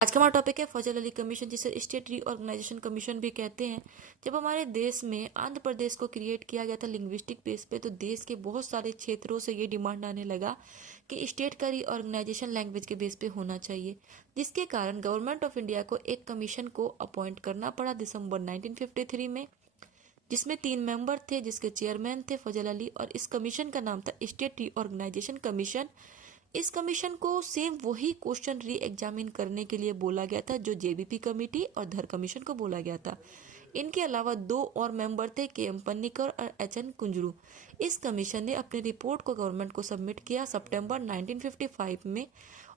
आज का हमारा टॉपिक है फजल अली कमीशन, जिसे स्टेट रीऑर्गेनाइजेशन कमीशन भी कहते हैं। जब हमारे देश में आंध्र प्रदेश को क्रिएट किया गया था लिंग्विस्टिक बेस पे, तो देश के बहुत सारे क्षेत्रों से ये डिमांड आने लगा कि स्टेट का रीऑर्गेनाइजेशन लैंग्वेज के बेस पे होना चाहिए, जिसके कारण गवर्नमेंट ऑफ इंडिया को एक कमीशन को अपॉइंट करना पड़ा दिसंबर 1953 में, जिसमें 3 मेंबर थे, जिसके चेयरमैन थे फजल अली, और इस कमीशन का नाम था स्टेट रीऑर्गेनाइजेशन कमीशन। इस कमीशन को सेम वही क्वेश्चन री एग्जामिन करने के लिए बोला गया था जो जेबीपी कमेटी और धर कमीशन को बोला गया था। इनके अलावा 2 और मेंबर थे, के एम पन्नीकर और एच एन कुंजरू। इस कमीशन ने अपनी रिपोर्ट को गवर्नमेंट को सबमिट किया सितंबर 1955 में,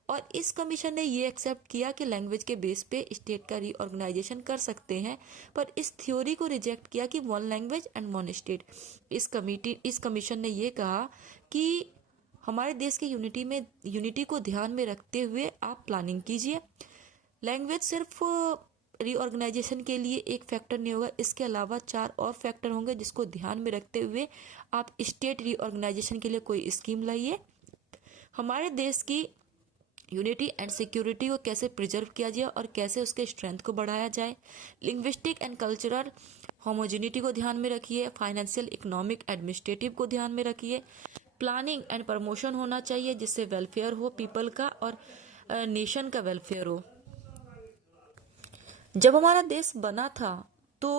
और इस कमीशन ने ये एक्सेप्ट किया कि लैंग्वेज के बेस पे स्टेट का रीऑर्गेनाइजेशन कर सकते हैं, पर इस थ्योरी को रिजेक्ट किया कि one language and one state. इस कमीशन ने ये कहा कि हमारे देश की यूनिटी को ध्यान में रखते हुए आप प्लानिंग कीजिए। लैंग्वेज सिर्फ रीऑर्गेनाइजेशन के लिए एक फैक्टर नहीं होगा, इसके अलावा 4 और फैक्टर होंगे जिसको ध्यान में रखते हुए आप स्टेट रीऑर्गेनाइजेशन के लिए कोई स्कीम लाइए। हमारे देश की यूनिटी एंड सिक्योरिटी को कैसे प्रिजर्व किया जाए और कैसे उसके स्ट्रेंथ को बढ़ाया जाए। लिंग्विस्टिक एंड कल्चरल होमोजेनिटी को ध्यान में रखिए। फाइनेंशियल, इकोनॉमिक, एडमिनिस्ट्रेटिव को ध्यान में रखिए। प्लानिंग एंड प्रमोशन होना चाहिए जिससे वेलफेयर हो पीपल का और नेशन का वेलफेयर हो। जब हमारा देश बना था तो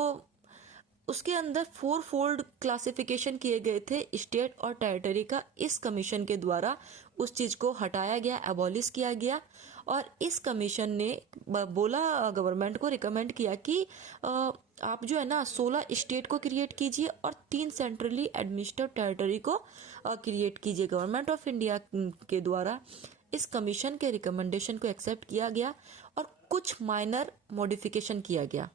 उसके अंदर 4 फोल्ड क्लासिफिकेशन किए गए थे स्टेट और टेरिटरी का। इस कमीशन के द्वारा उस चीज को हटाया गया, एबॉलिश किया गया, और इस कमीशन ने बोला, गवर्नमेंट को रिकमेंड किया कि आप जो है ना 16 स्टेट को क्रिएट कीजिए और 3 सेंट्रली एडमिनिस्ट्रेटेड टेरिटरी को क्रिएट कीजिए। गवर्नमेंट ऑफ इंडिया के द्वारा इस कमीशन के रिकमेंडेशन को एक्सेप्ट किया गया और कुछ माइनर मॉडिफिकेशन किया गया।